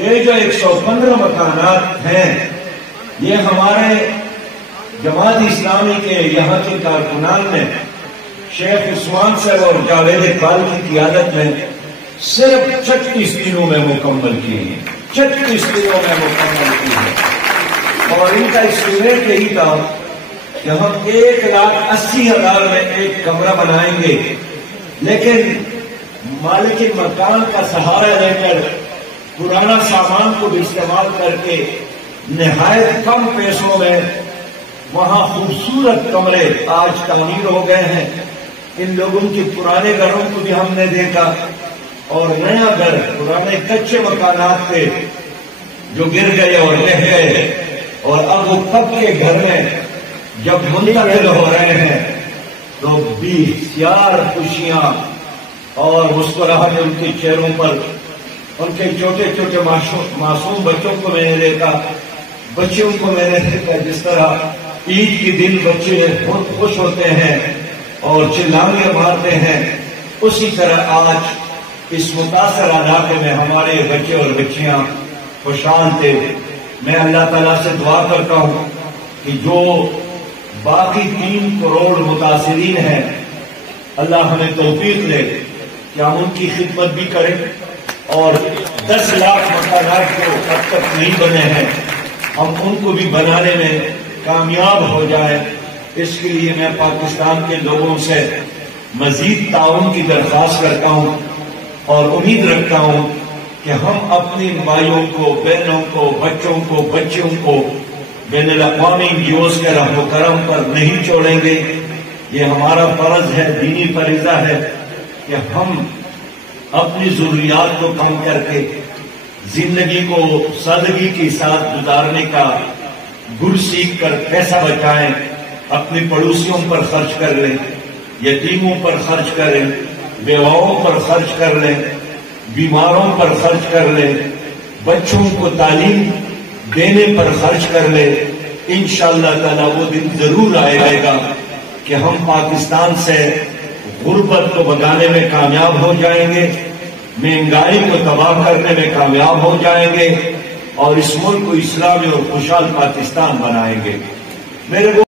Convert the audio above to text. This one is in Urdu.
یہ جو 115 مکانات ہیں یہ ہمارے جماعت اسلامی کے یہاں کے کارکنان نے شیخ عثمان صاحب اور جاوید اقبال کی قیادت میں صرف 36 دنوں میں مکمل کیے ہیں، 36 دنوں میں مکمل کیے ہیں۔ اور ان کا اسٹیمیٹ یہی تھا کہ ہم 1,80,000 میں ایک کمرہ بنائیں گے، لیکن مالک مکان کا سہارا لے کر پرانا سامان کو بھی استعمال کر کے نہایت کم پیسوں میں وہاں خوبصورت کمرے آج تعمیر ہو گئے ہیں۔ ان لوگوں کے پرانے گھروں کو بھی ہم نے دیکھا اور نیا گھر، پرانے کچے مکانات تھے جو گر گئے اور رہ گئے، اور اب وہ کب کے گھر میں جب منتقل ہو رہے ہیں تو بسیار خوشیاں اور مسکراہٹ ان کے چہروں پر۔ ان کے چھوٹے چھوٹے معصوم بچوں کو میں نے دیکھا، بچوں کو میں نے دیکھا جس طرح عید کے دن بچے بہت خوش ہوتے ہیں اور چلانے مارتے ہیں، اسی طرح آج اس متاثر علاقے میں ہمارے بچے اور بچیاں خوشحال تھے۔ میں اللہ تعالیٰ سے دعا کرتا ہوں کہ جو باقی 3 کروڑ متاثرین ہیں، اللہ ہمیں توفیق دے کہ ہم ان کی خدمت بھی کریں، اور 10 لاکھ مکانات جو اب تک نہیں بنے ہیں ہم ان کو بھی بنانے میں کامیاب ہو جائے۔ اس کے لیے میں پاکستان کے لوگوں سے مزید تعاون کی درخواست کرتا ہوں اور امید رکھتا ہوں کہ ہم اپنی مائیوں کو، بہنوں کو، بچوں کو، بچیوں کو بین الاقوامی NGOs کے رحم و کرم پر نہیں چھوڑیں گے۔ یہ ہمارا فرض ہے، دینی فریضہ ہے کہ ہم اپنی ضروریات کو کم کر کے زندگی کو سادگی کے ساتھ گزارنے کا گر سیکھ کر پیسہ بچائیں، اپنے پڑوسیوں پر خرچ کر لیں، یتیموں پر خرچ کریں، بیواؤں پر خرچ کر لیں، بیماروں پر خرچ کر لیں، بچوں کو تعلیم دینے پر خرچ کر لیں۔ انشاءاللہ تعالی وہ دن ضرور آئے گا کہ ہم پاکستان سے غربت کو بھگانے میں کامیاب ہو جائیں گے، مہنگائی کو تباہ کرنے میں کامیاب ہو جائیں گے، اور اس ملک کو اسلامی اور خوشحال پاکستان بنائیں گے۔ میرے